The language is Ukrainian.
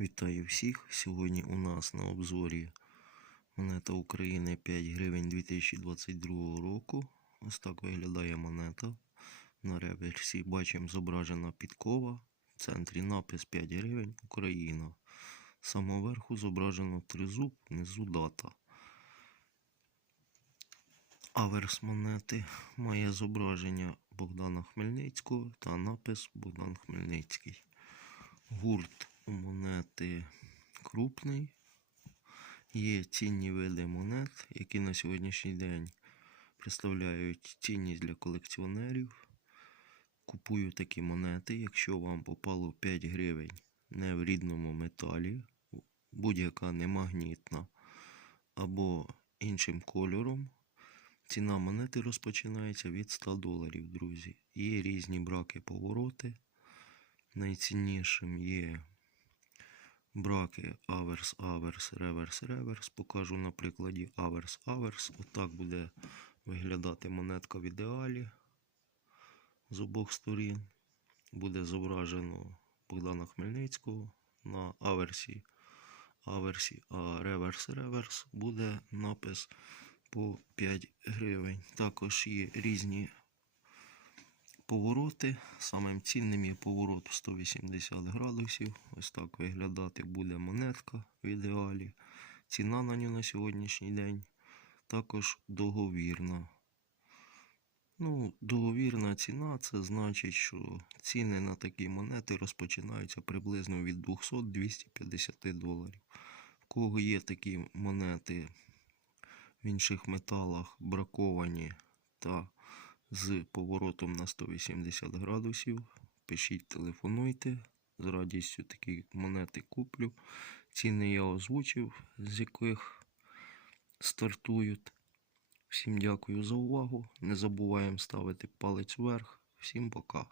Вітаю всіх! Сьогодні у нас на обзорі монета України 5 гривень 2022 року. Ось так виглядає монета. На реверсі бачимо зображена підкова. В центрі напис 5 гривень Україна. З Самого верху зображено тризуб, внизу дата. Аверс монети має зображення Богдана Хмельницького та напис Богдан Хмельницький. Гурт монети крупний. Є цінні види монет, які на сьогоднішній день представляють цінність для колекціонерів. Купую такі монети, якщо вам попало 5 гривень не в рідному металі, будь-яка немагнітна або іншим кольором. Ціна монети розпочинається від 100 доларів, друзі. Є різні браки повороти. Найціннішим є браки аверс, аверс, реверс, реверс. Покажу на прикладі аверс, аверс. Отак буде виглядати монетка в ідеалі з обох сторін. Буде зображено Богдана Хмельницького на аверсі, аверсі, а реверс, реверс буде напис по 5 гривень. Також є різні повороти. Самим цінним є поворот в 180 градусів. Ось так виглядати буде монетка в ідеалі. Ціна на нього на сьогоднішній день також договірна. Ну, договірна ціна це значить, що ціни на такі монети розпочинаються приблизно від 200-250 доларів. В кого є такі монети в інших металах браковані та з поворотом на 180 градусів. Пишіть, телефонуйте. З радістю такі монети куплю. Ціни я озвучив, з яких стартують. Всім дякую за увагу. Не забуваємо ставити палець вверх. Всім пока.